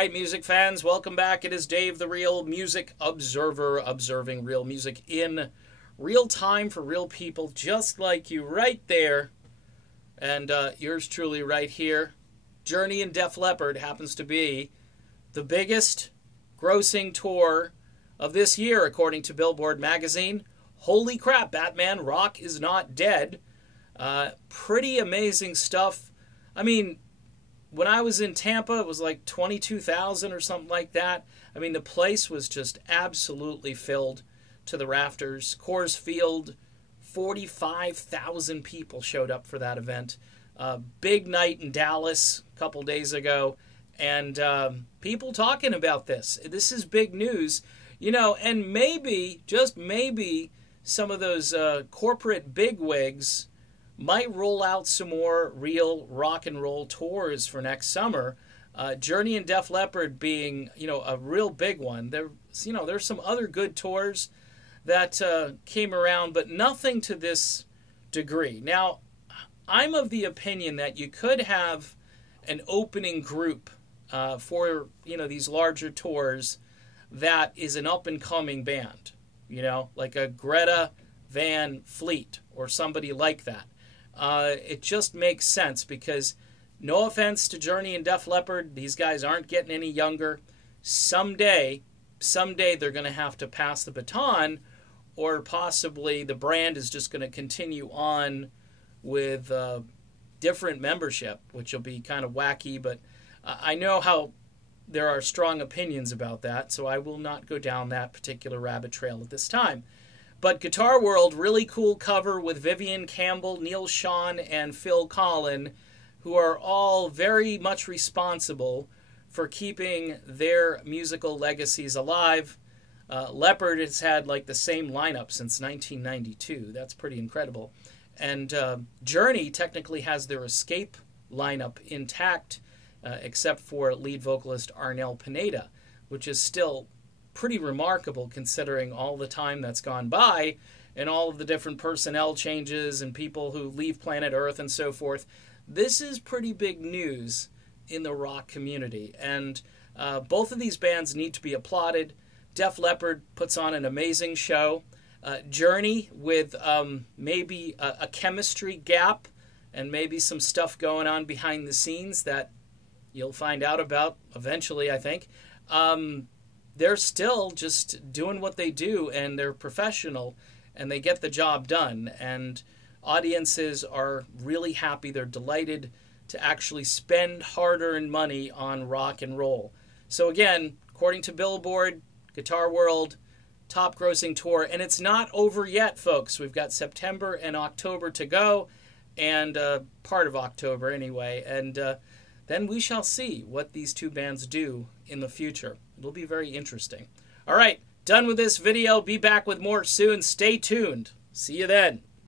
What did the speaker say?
right, music fans, welcome back. It is Dave, the Real Music Observer, observing real music in real time for real people just like you right there. And yours truly right here. Journey and Def Leppard happens to be the biggest grossing tour of this year, according to Billboard magazine. Holy crap, Batman, rock is not dead. Pretty amazing stuff. I mean, when I was in Tampa, it was like 22,000 or something like that. I mean, the place was just absolutely filled to the rafters. Coors Field, 45,000 people showed up for that event. Big night in Dallas a couple days ago. And people talking about this. This is big news. You know, and maybe, just maybe, some of those corporate bigwigs might roll out some more real rock and roll tours for next summer. Journey and Def Leppard being, a real big one. There's some other good tours that came around, but nothing to this degree. Now, I'm of the opinion that you could have an opening group for, these larger tours that is an up-and-coming band, like a Greta Van Fleet or somebody like that. It just makes sense because, no offense to Journey and Def Leppard, these guys aren't getting any younger. Someday they're going to have to pass the baton, or possibly the brand is just going to continue on with different membership, which will be kind of wacky, but I know how there are strong opinions about that, so I will not go down that particular rabbit trail at this time. But Guitar World, really cool cover with Vivian Campbell, Neil Schon, and Phil Collen, who are all very much responsible for keeping their musical legacies alive. Leppard has had like the same lineup since 1992. That's pretty incredible. And Journey technically has their Escape lineup intact, except for lead vocalist Arnel Pineda, which is still pretty remarkable considering all the time that's gone by and all of the different personnel changes and people who leave planet Earth and so forth. This is pretty big news in the rock community, and both of these bands need to be applauded. Def Leppard puts on an amazing show. Journey with maybe a chemistry gap and maybe some stuff going on behind the scenes that you'll find out about eventually, I think. They're still just doing what they do, and they're professional, and they get the job done. And audiences are really happy. They're delighted to actually spend hard-earned money on rock and roll. So again, according to Billboard, Guitar World, top grossing tour. And it's not over yet, folks. We've got September and October to go, and part of October anyway. And then we shall see what these two bands do in the future. It'll be very interesting. All right, done with this video. Be back with more soon. Stay tuned. See you then.